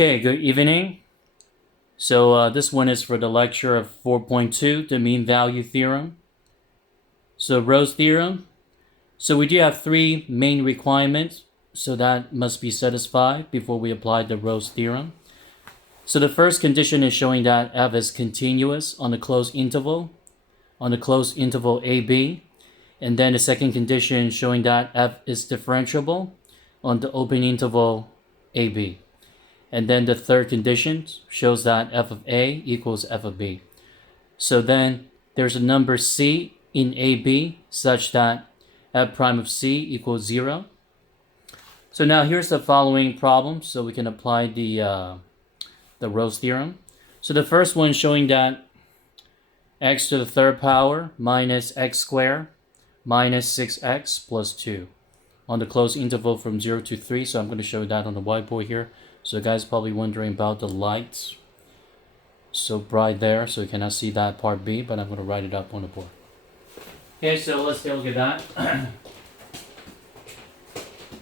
Okay, good evening. So this one is for the lecture of 4.2, the mean value theorem. So Rolle's theorem. So we do have three main requirements, so that must be satisfied before we apply the Rolle's theorem. So the first condition is showing that f is continuous on the closed interval, AB. And then the second condition showing that f is differentiable on the open interval AB. And then the third condition shows that f of a equals f of b. So then there's a number c in AB such that f prime of c equals 0. So now here's the following problem, so we can apply the Rolle's theorem. So the first one showing that x to the third power minus x squared minus 6x plus 2 on the closed interval from 0 to 3. So I'm going to show that on the whiteboard here. So guys probably wondering about the lights. So bright there, so you cannot see that part B, but I'm going to write it up on the board. Okay, so let's take a look at that.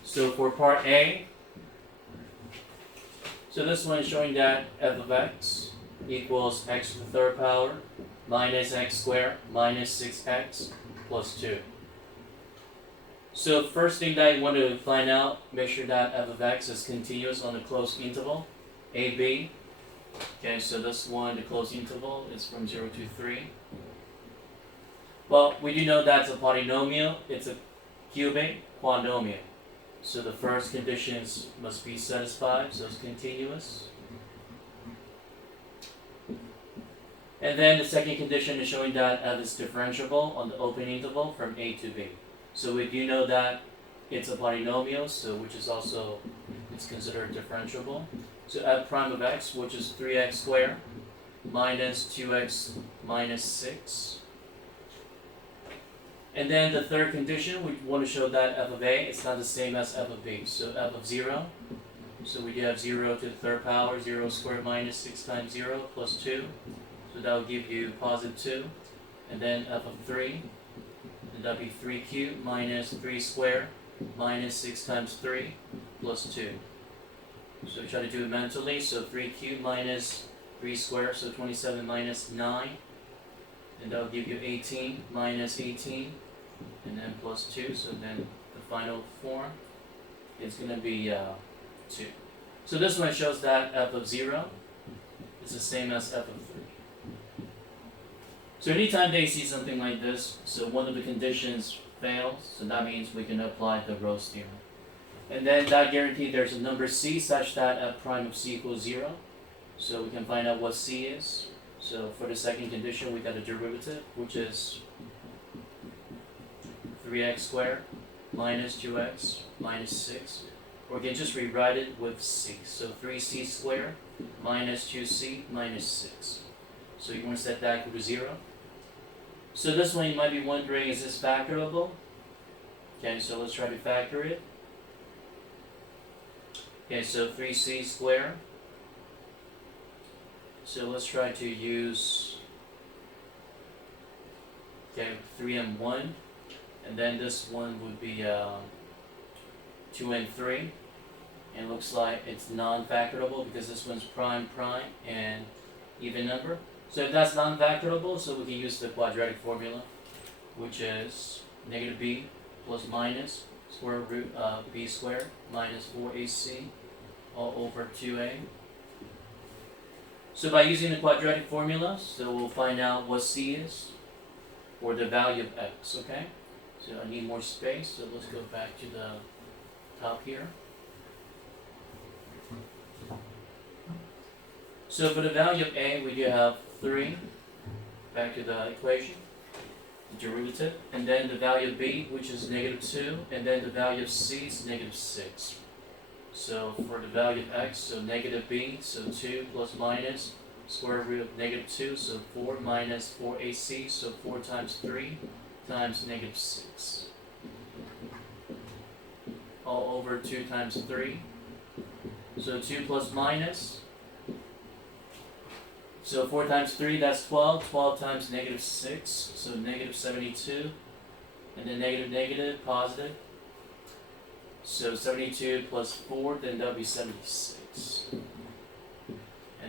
So for part A, so this one is showing that f of x equals x to the third power minus x squared minus 6x plus 2. So first thing that you want to find out, make sure that f of x is continuous on the closed interval, AB. Okay, so this one, the closed interval is from 0 to 3. Well, we do know that's a polynomial. It's a cubic quadronomial. So the first conditions must be satisfied, so it's continuous. And then the second condition is showing that f is differentiable on the open interval from a to b. So we do know that it's a polynomial, so which is also, it's considered differentiable. So f prime of x, which is 3x squared minus 2x minus 6. And then the third condition, we want to show that f of a is not the same as f of b. So f of 0, so we do have 0 to the third power, 0 squared minus 6 times 0 plus 2. So that will give you positive 2. And then f of 3, and that would be 3 cubed minus 3 squared minus 6 times 3 plus 2. So we try to do it mentally. So 3 cubed minus 3 squared, so 27 minus 9. And that will give you 18 minus 18, and then plus 2. So then the final form is going to be 2. So this one shows that f of 0 is the same as f of 3. So anytime they see something like this, so one of the conditions fails, so that means we can apply the Rolle's theorem. And then that guarantees there's a number c such that f prime of c equals 0. So we can find out what c is. So for the second condition, we got a derivative, which is 3x squared minus 2x minus 6. Or we can just rewrite it with c. So 3c squared minus 2c minus 6. So you want to set that equal to 0. So this one you might be wondering, is this factorable? Okay, so let's try to factor it. Okay, so 3c squared. So let's try to use 3 and 1. And then this one would be 2 and 3. And it looks like it's non-factorable because this one's prime, and even number. So if that's non-factorable, so we can use the quadratic formula, which is negative b plus minus square root of b squared minus 4ac all over 2a. So by using the quadratic formula, so we'll find out what c is for the value of x, okay? So I need more space, so let's go back to the top here. So for the value of a, we do have 3, back to the equation, the derivative, and then the value of b, which is negative 2, and then the value of c is negative 6. So for the value of x, so negative b, so 2 plus minus square root of negative 2, so 4 minus 4ac, so 4 times 3 times negative 6. All over 2 times 3. So 2 plus minus. So 4 times 3, that's 12. 12 times negative 6, so negative 72. And then negative, positive. So 72 plus 4, then that would be 76.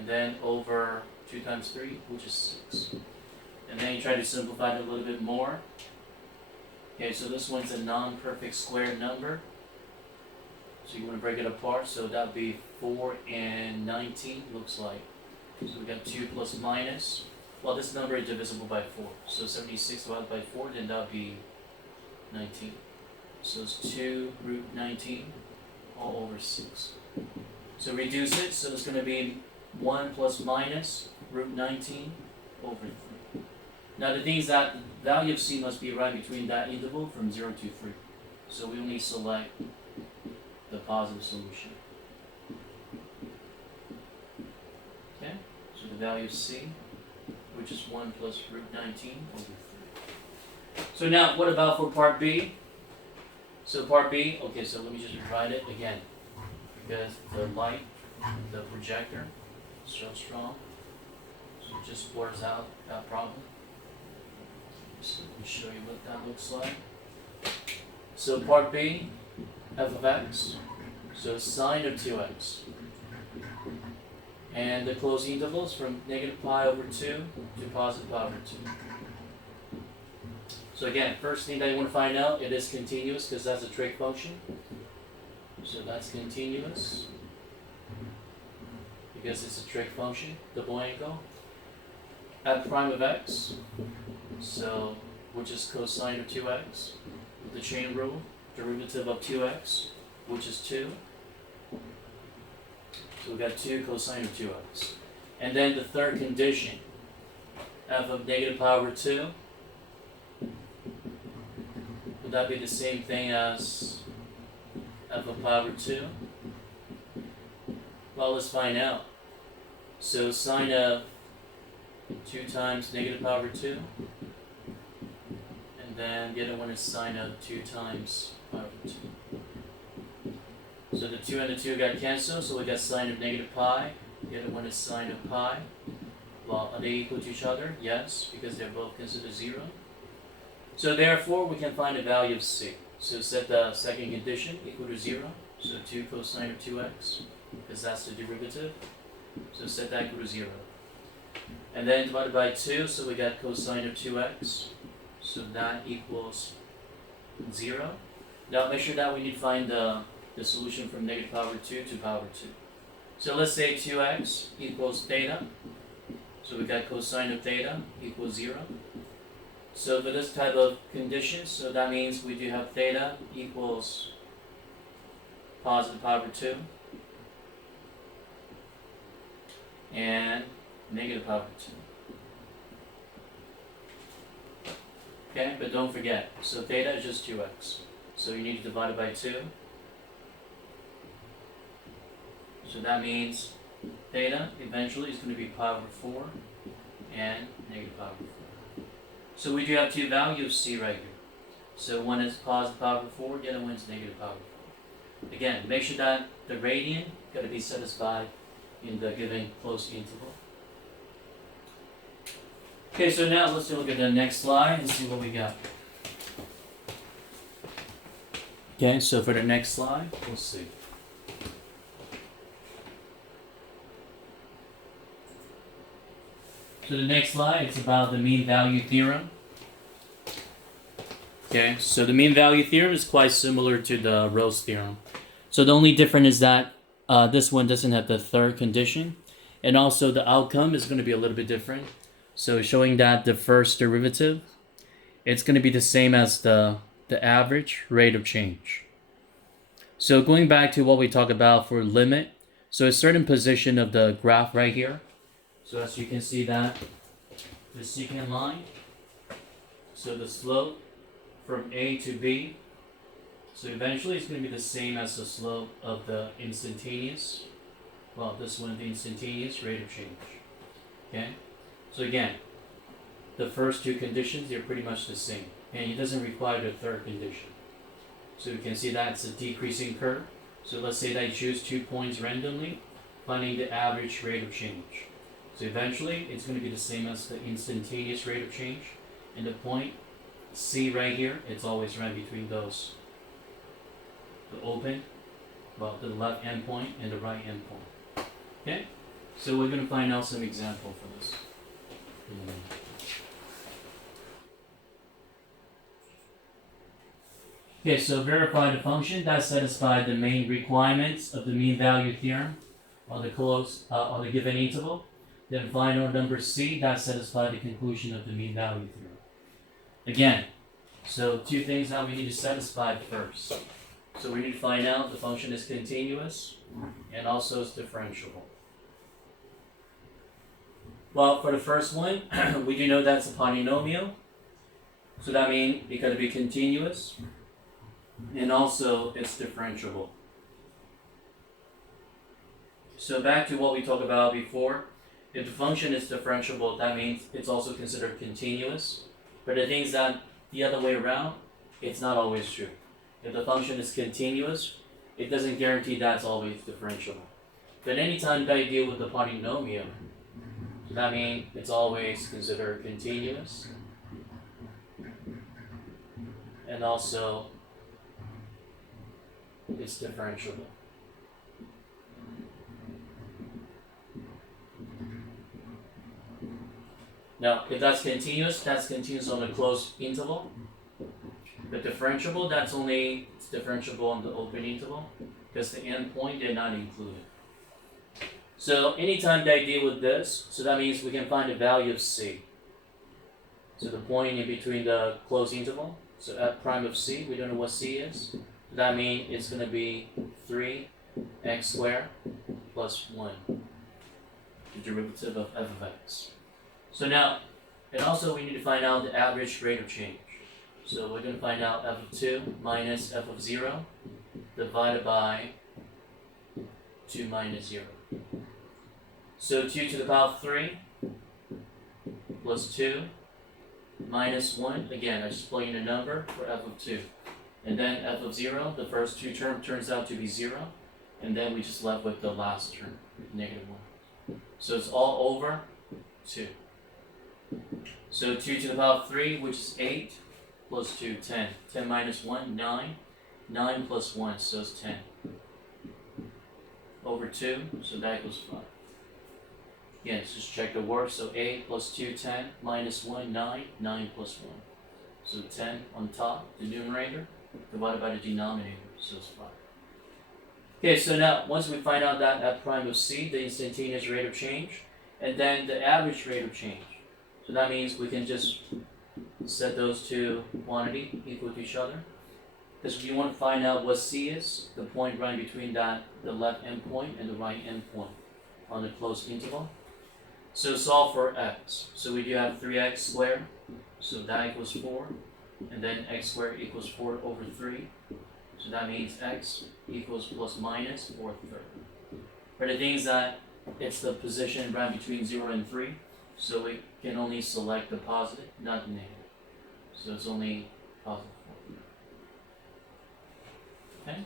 and then over 2 times 3, which is 6. And then you try to simplify it a little bit more. Okay, so this one's a non-perfect square number. So you want to break it apart, so that would be 4 and 19, looks like. So we got 2 plus minus. Well, this number is divisible by 4. So 76 divided by 4, then that would be 19. So it's 2 root 19 all over 6. So reduce it, so it's going to be 1 plus minus root 19 over 3. Now the thing is that the value of c must be right between that interval from 0 to 3. So we only select the positive solution. Okay, so the value of c, which is 1 plus root 19 over 3. So now what about for part B? So part B, okay, so let me just write it again. Because the light, the projector, is so strong. So it just blurs out that problem. So let me show you what that looks like. So part B, f of x, so sine of 2x. And the closed intervals from negative pi over 2 to positive pi over 2. So again, first thing that you want to find out, it is continuous because that's a trig function. So that's continuous because it's a trig function, double angle. At prime of x, so which is cosine of 2x, with the chain rule, derivative of 2x, which is 2. So we got 2 cosine of 2x. And then the third condition, f of negative pi over 2. Would that be the same thing as f of pi over 2? Well, let's find out. So sine of 2 times negative pi over 2. And then the other one is sine of 2 times pi over 2. So the 2 and the 2 got cancelled, so we got sine of negative pi. The other one is sine of pi. Well, are they equal to each other? Yes, because they're both considered 0. So therefore, we can find the value of c. So set the second condition equal to 0. So 2 cosine of 2x, because that's the derivative. So set that equal to 0. And then divided by 2, so we got cosine of 2x. So that equals 0. Now make sure that we need to find the solution from negative pi over 2 to pi over 2. So let's say 2x equals theta. So we got cosine of theta equals 0. So for this type of condition, so that means we do have theta equals positive pi over 2 and negative pi over 2. Okay, but don't forget, so theta is just 2x. So you need to divide it by 2. So that means theta eventually is going to be pi over 4 and negative pi over 4. So we do have two values of c right here. So one is positive pi over 4, the other one is negative pi over 4. Again, make sure that the gradient got to be satisfied in the given closed interval. Okay, so now let's look at the next slide and see what we got. Okay, so for the next slide, we'll see. So the next slide is about the mean value theorem. Okay, so the mean value theorem is quite similar to the Rolle's theorem. So the only difference is that this one doesn't have the third condition, and also the outcome is going to be a little bit different. So showing that the first derivative, it's going to be the same as the average rate of change. So going back to what we talked about for limit, so a certain position of the graph right here. So as you can see that the secant line, so the slope from A to B, so eventually it's going to be the same as the slope of the instantaneous, well, this one, the instantaneous rate of change. Okay, so again, the first two conditions, they're pretty much the same, and it doesn't require the third condition. So you can see that it's a decreasing curve. So let's say that you choose 2 points randomly, finding the average rate of change. So eventually, it's going to be the same as the instantaneous rate of change. And the point C right here, it's always right between those. The open, well, the left endpoint and the right endpoint. Okay? So we're going to find out some example for this. Okay, so verify the function that satisfies the main requirements of the mean value theorem on the given interval. Then find our number C that satisfies the conclusion of the mean value theorem. Again, so two things that we need to satisfy first. So we need to find out the function is continuous and also is differentiable. Well, for the first one, we do know that's a polynomial. So that means it's got to be continuous and also it's differentiable. So back to what we talked about before. If the function is differentiable, that means it's also considered continuous. But the thing is that the other way around, it's not always true. If the function is continuous, it doesn't guarantee that's always differentiable. But anytime that you deal with the polynomial, that means it's always considered continuous and also it's differentiable. Now, if that's continuous on a closed interval. But differentiable, it's differentiable on the open interval because the endpoint did not include it. So anytime that I deal with this, so that means we can find the value of C. So the point in between the closed interval, so f prime of C, we don't know what C is. So that means it's going to be 3x squared plus 1, the derivative of f of x. So now, and also we need to find out the average rate of change. So we're going to find out f of 2 minus f of 0 divided by 2 minus 0. So 2 to the power of 3 plus 2 minus 1. Again, I just plug in a number for f of 2. And then f of 0, the first two term turns out to be 0. And then we just left with the last term, negative 1. So it's all over 2. So 2 to the power of 3, which is 8. Plus 2, 10. 10 minus 1, 9. 9 plus 1, so it's 10. Over 2, so that equals 5. Again, let's just check the work. So 8 plus 2, 10. Minus 1, 9. 9 plus 1. So 10 on top, the numerator, divided by the denominator, so it's 5. Okay, so now, once we find out that f prime of C, the instantaneous rate of change, and then the average rate of change. So that means we can just set those two quantities equal to each other. Because we want to find out what C is, the point right between that, the left endpoint and the right endpoint on the closed interval. So solve for x. So we do have 3x squared, so that equals 4. And then x squared equals 4 over 3. So that means x equals plus minus 4 third. But the thing is that it's the position right between 0 and 3. So we can only select the positive, not the negative. So it's only positive 4. Okay?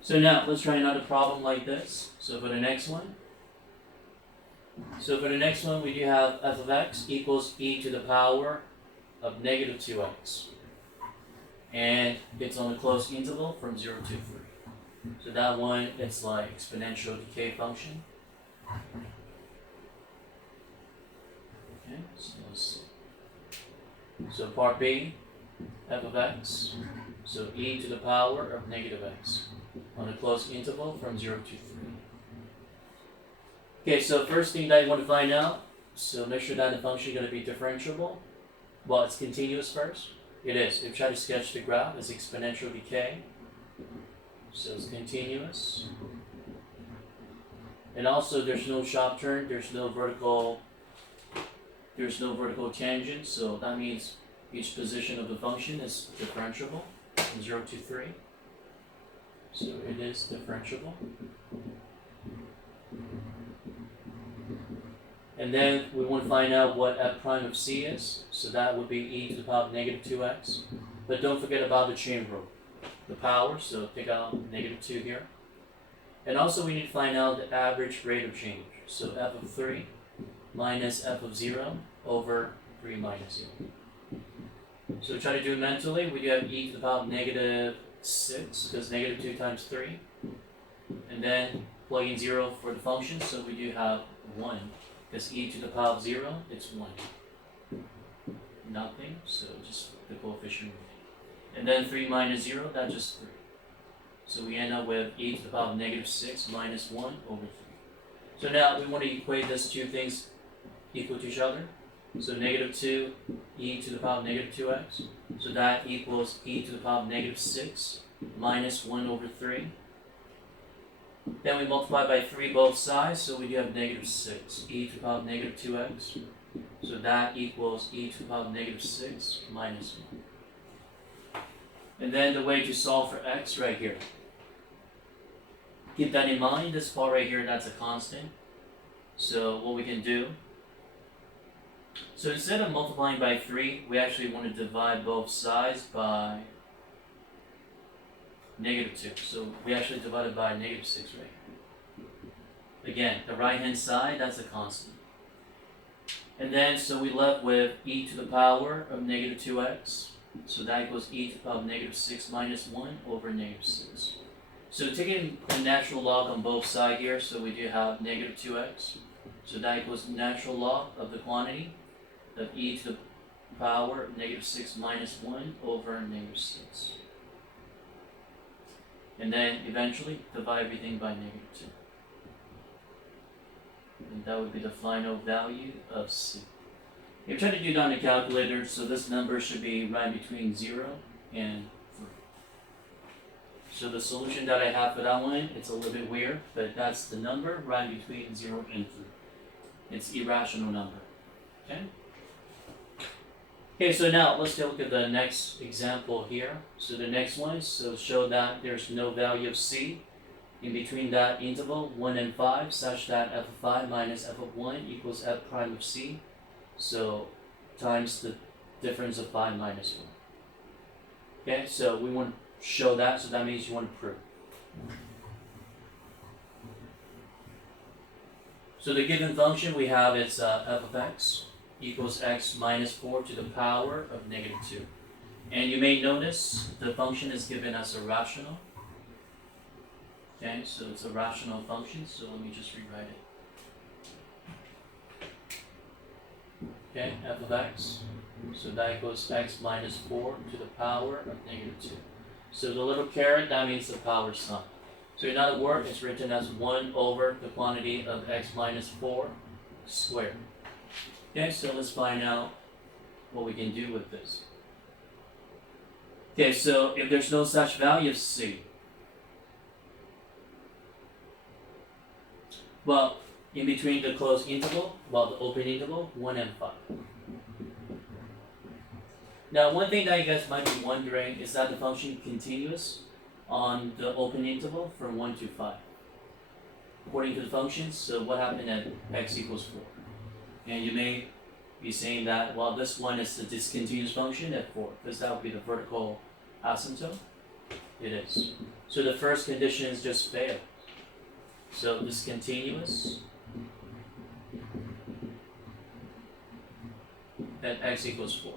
So now let's try another problem like this. So for the next one, we do have f of x equals e to the power of negative 2x. And it's on a closed interval from 0 to 3. So that one, it's like exponential decay function. Okay, so let's see. So part B, f of x, so e to the power of negative x on a closed interval from 0 to 3. Okay, so first thing that you want to find out, so make sure that the function is going to be differentiable. Well, it's continuous first. It is. If you try to sketch the graph, it's exponential decay. So it's continuous. And also there's no sharp turn, there's no vertical tangent, so that means each position of the function is differentiable from 0 to 3. So it is differentiable. And then we want to find out what f prime of c is, so that would be e to the power of negative 2x. But don't forget about the chain rule, the power, so take out negative 2 here. And also we need to find out the average rate of change. So f of 3 minus f of 0 over 3 minus 0. So try to do it mentally. We do have e to the power of negative 6, because negative 2 times 3. And then plug in 0 for the function, so we do have 1. Because e to the power of 0, it's 1. Nothing, so just the coefficient remaining. And then 3 minus 0, that's just 3. So we end up with e to the power of negative 6 minus 1 over 3. So now we want to equate these two things equal to each other. So negative 2 e to the power of negative 2x. So that equals e to the power of negative 6 minus 1 over 3. Then we multiply by 3 both sides, so we do have negative 6 e to the power of negative 2x. So that equals e to the power of negative 6 minus 1. And then the way to solve for x right here. Keep that in mind, this part right here, that's a constant. So what we can do, so instead of multiplying by 3, we actually want to divide both sides by negative 2. So we actually divided by negative 6 right here. Again, the right hand side, that's a constant. And then, so we left with e to the power of negative 2x. So that equals e to the power of negative 6 minus 1 over negative 6. So taking the natural log on both sides here, so we do have negative 2x. So that equals natural log of the quantity of e to the power of negative 6 minus 1 over negative 6. And then eventually divide everything by negative 2. And that would be the final value of c. You're trying to do that on the calculator, so this number should be right between 0 and 3. So the solution that I have for that one, it's a little bit weird, but that's the number right between 0 and 3. It's irrational number. Okay? Okay, so now let's take a look at the next example here. So the next one, so show that there's no value of c in between that interval 1 and 5 such that f of 5 minus f of 1 equals f prime of c. So times the difference of 5 minus 1. Okay, so we want to show that, so that means you want to prove. So the given function we have is f of x equals x minus 4 to the power of negative 2. And you may notice the function is given as a rational. Okay, so it's a rational function, so let me just rewrite it. Okay, f of x, so that equals x minus 4 to the power of negative 2. So the little caret, that means the power sign. So in other words, it's written as 1 over the quantity of x minus 4 squared. Okay, so let's find out what we can do with this. Okay, so if there's no such value of c, well, in between the closed interval, well, the open interval, 1 and 5. Now, one thing that you guys might be wondering is that the function continuous on the open interval from 1 to 5. According to the functions, so what happened at x equals 4? And you may be saying that, well, this one is the discontinuous function at 4, because that would be the vertical asymptote. It is. So the first conditions just fail. So discontinuous at x equals 4.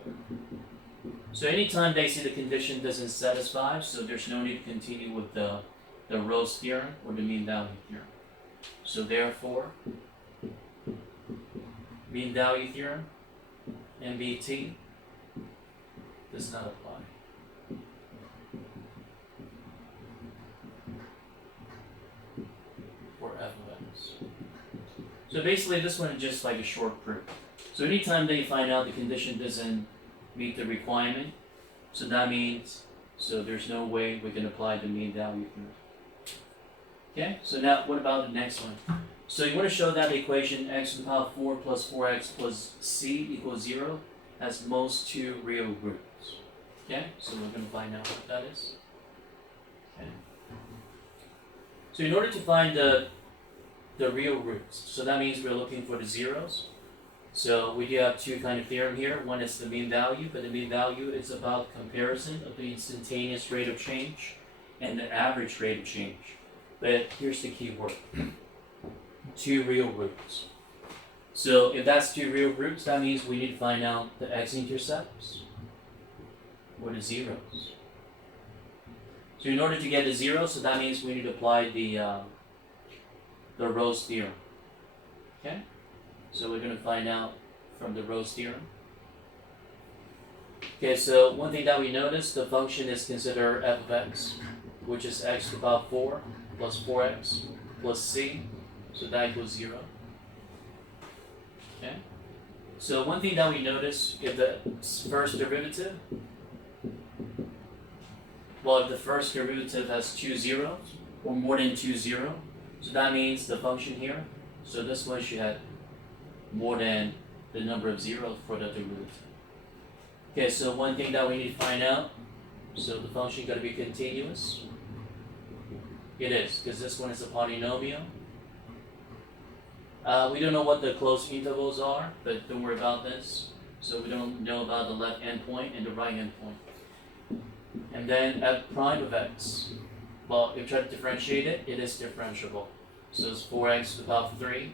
So anytime they see the condition doesn't satisfy, so there's no need to continue with the Rolle's theorem or the mean value theorem. So therefore, mean value theorem, MVT, does not apply. For f of x. So basically this one is just like a short proof. So anytime they find out the condition doesn't meet the requirement, so that means, so there's no way we can apply the mean value theorem. Okay, so now what about the next one? So you want to show that the equation x to the power of 4 plus 4x plus c equals 0 has most 2 real roots. Okay, so we're going to find out what that is. Okay. So in order to find the real roots, so that means we're looking for the zeros. So we do have two kind of theorem here. One is the mean value, but the mean value is about comparison of the instantaneous rate of change and the average rate of change. But here's the key word. 2 real roots. So if that's 2 real roots, that means we need to find out the x-intercepts or the zeros. So in order to get a 0, so that means we need to apply the Rolle's theorem. Okay? So we're going to find out from the Rolle's theorem. Okay, so one thing that we notice, the function is considered f of x, which is x to the power 4 plus 4x plus c, so that equals 0. Okay? So one thing that we notice, if the first derivative, well, if the first derivative has 2 zeros, or more than 2 zeros, so that means the function here, so this one should have more than the number of zeros for the derivative. Okay, so one thing that we need to find out, so the function got to be continuous. It is, because this one is a polynomial. We don't know what the closed intervals are, but don't worry about this. So we don't know about the left endpoint and the right endpoint. And then f prime of x. Well, if you try to differentiate it, it is differentiable. So it's 4x to the power 3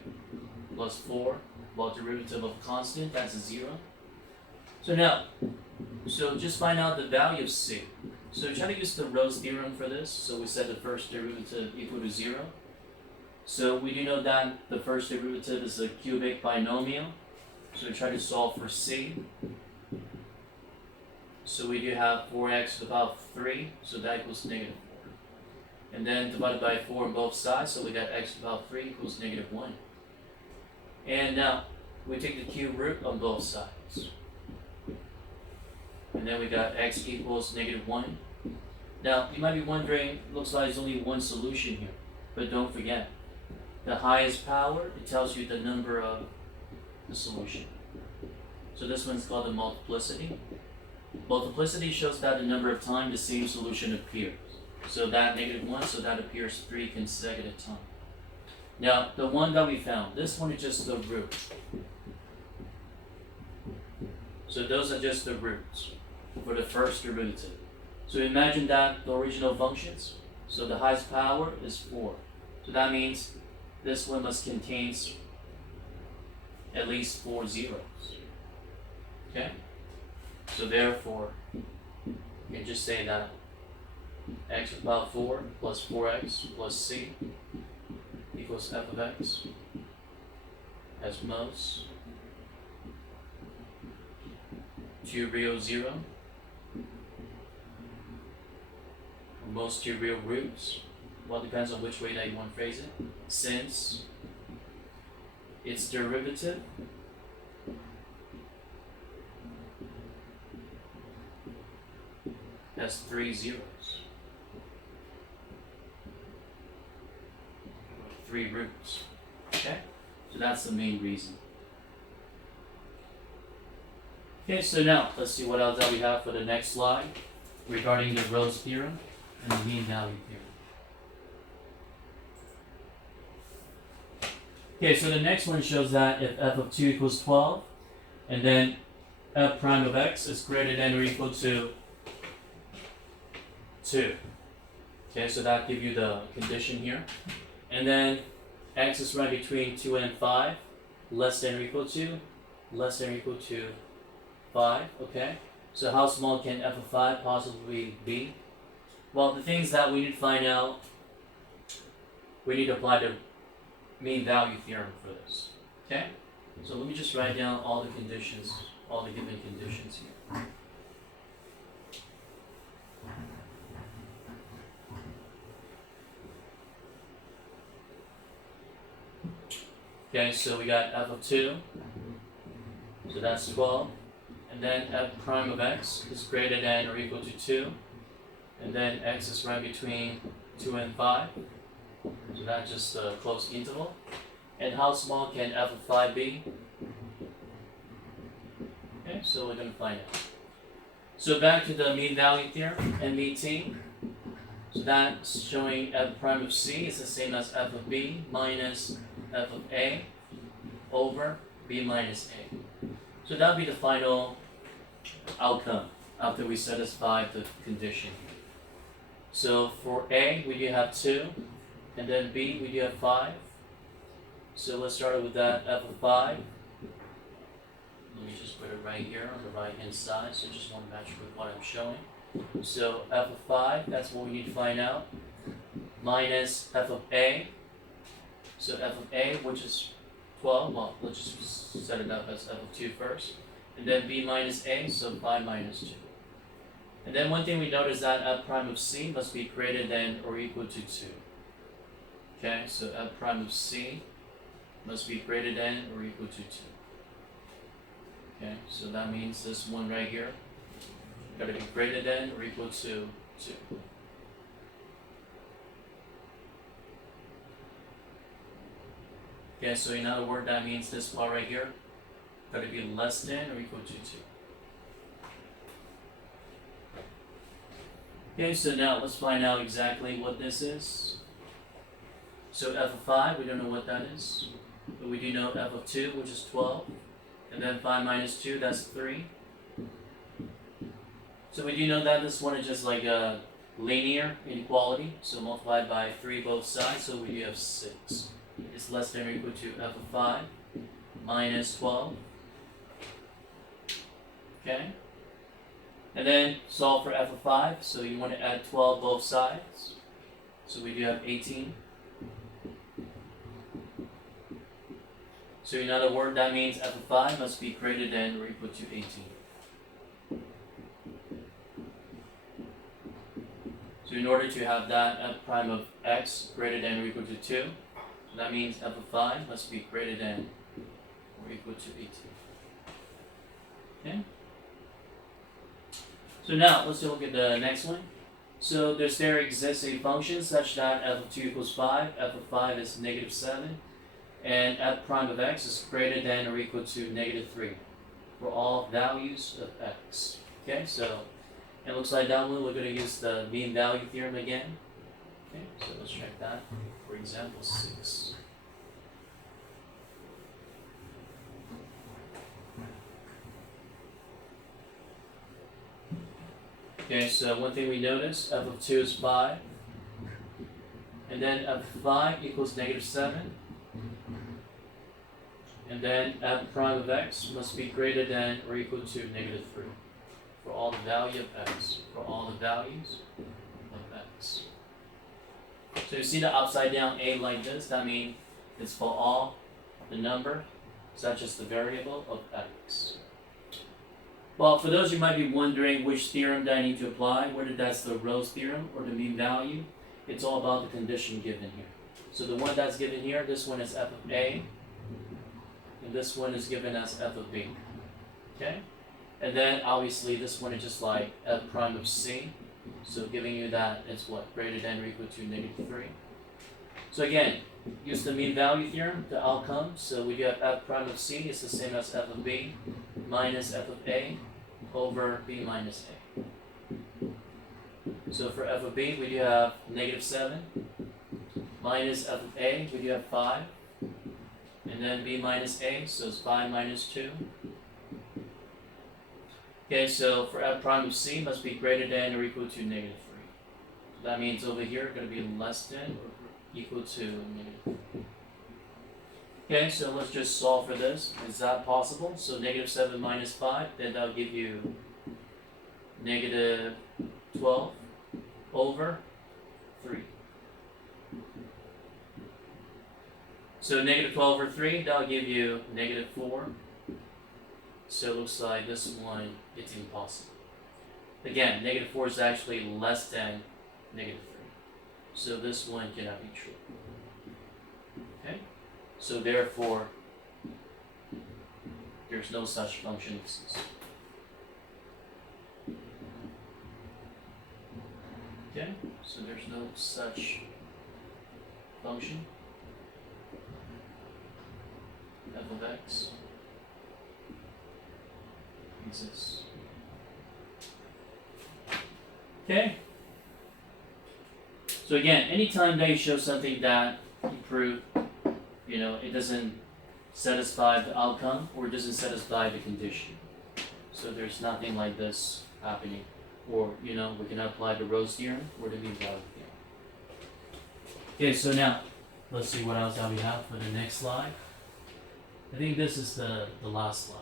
plus 4. Well, derivative of constant, that's a 0. So now, so just find out the value of c. So try to use the Rolle's theorem for this. So we set the first derivative equal to 0. So we do know that the first derivative is a cubic binomial. So we try to solve for c. So we do have 4x to the power 3, so that equals negative 4. And then divided by 4 on both sides, so we got x to the power 3 equals negative 1. And now we take the cube root on both sides. And then we got x equals negative 1. Now, you might be wondering, looks like there's only one solution here. But don't forget, the highest power, it tells you the number of the solution. So this one's called the multiplicity. Multiplicity shows that the number of times the same solution appears. So that negative 1, so that appears 3 consecutive times. Now, the one that we found, this one is just the root. So those are just the roots for the first derivative. So imagine that the original functions, so the highest power is 4. So that means this one must contain at least 4 zeros. Okay? So therefore, you can just say that x to the power 4 plus 4x plus c equals f of x as most 2 real 0, most 2 real roots. Well, it depends on which way that you want to phrase it. Since its derivative has 3 zeros. 3 roots. Okay? So that's the main reason. Okay, so now let's see what else that we have for the next slide regarding the Rolle's theorem and the mean value theorem. Okay, so the next one shows that if f of 2 equals 12, and then f prime of x is greater than or equal to 2. Okay, so that gives you the condition here. And then x is right between 2 and 5, less than or equal to, less than or equal to 5, okay? So how small can f of 5 possibly be? Well, the things that we need to find out, we need to apply the mean value theorem for this, okay? So let me just write down all the conditions, all the given conditions here. Okay, so we got f of 2, so that's 12, and then f prime of x is greater than or equal to 2, and then x is right between 2 and 5, so that's just a closed interval. And how small can f of 5 be? Okay, so we're going to find out. So back to the mean value theorem, MET. So that's showing f prime of c is the same as f of b minus f of a over b minus a. So that would be the final outcome after we satisfy the condition. So for a, we do have 2, and then b, we do have 5. So let's start with that f of 5. Let me just put it right here on the right hand side, so just want to match with what I'm showing. So f of 5, that's what we need to find out, minus f of a. So f of a, which is 12, well, let's just set it up as f of 2 first. And then b minus a, so 5 minus 2. And then one thing we notice that f prime of c must be greater than or equal to 2. Okay, so f prime of c must be greater than or equal to 2. Okay, so that means this one right here got to be greater than or equal to 2. Okay, so in other words, that means this part right here got to be less than or equal to 2. Okay, so now let's find out exactly what this is. So f of 5, we don't know what that is, but we do know f of 2, which is 12, and then 5 minus 2, that's 3. So we do know that this one is just like a linear inequality, so multiplied by 3 both sides, so we do have 6. It's less than or equal to f of 5 minus 12. Okay? And then solve for f of 5, so you want to add 12 both sides. So we do have 18. So in other words, that means f of 5 must be greater than or equal to 18. So in order to have that f prime of x greater than or equal to 2, so that means f of 5 must be greater than or equal to 18. Okay? So now, let's look at the next one. So there exists a function such that f of 2 equals 5, f of 5 is negative 7, and f prime of x is greater than or equal to negative 3 for all values of x. Okay, so it looks like that one we're going to use the mean value theorem again. Okay, so let's check that. For example, 6. Okay, so one thing we notice, f of 2 is 5, and then f of 5 equals negative 7, and then f prime of x must be greater than or equal to negative 3 for all the value of x, for all the values of x. So you see the upside down a like this, that means it's for all the number such as the variable of x. Well, for those who might be wondering which theorem that I need to apply, whether that's the Rolle's theorem or the mean value, it's all about the condition given here. So the one that's given here, this one is f of a, and this one is given as f of b. Okay? And then obviously this one is just like f prime of c, so giving you that is what? Greater than or equal to negative 3. So again, use the mean value theorem, the outcome. So we do have f prime of c is the same as f of b minus f of a over b minus a. So for f of b, we do have negative 7 minus f of a, we do have 5. And then b minus a, so it's 5 minus 2. Okay, so for f prime of c must be greater than or equal to negative 3. So that means over here going to be less than or equal to negative 3. Okay, so let's just solve for this. Is that possible? So negative 7 minus 5, then that'll give you negative 12 over 3. So negative 12 over 3, that'll give you negative 4. So it looks like this one, it's impossible. Again, negative 4 is actually less than negative 3. So this one cannot be true. Okay? So therefore, there's no such function exists. Okay? So there's no such function f of x exists. Okay? So again, anytime that you show something that you prove, it doesn't satisfy the outcome or it doesn't satisfy the condition. So there's nothing like this happening. Or, we can apply the Rolle's theorem or the mean value theorem. Okay, so now, let's see what else that we have for the next slide. I think this is the last slide.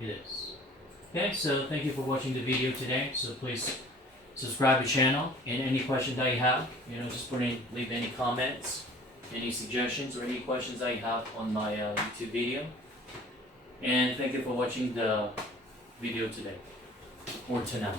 It is. Okay, so thank you for watching the video today. So please subscribe to the channel, and any questions that you have, just leave any comments, any suggestions, or any questions that you have on my YouTube video. And thank you for watching the video today, or to now.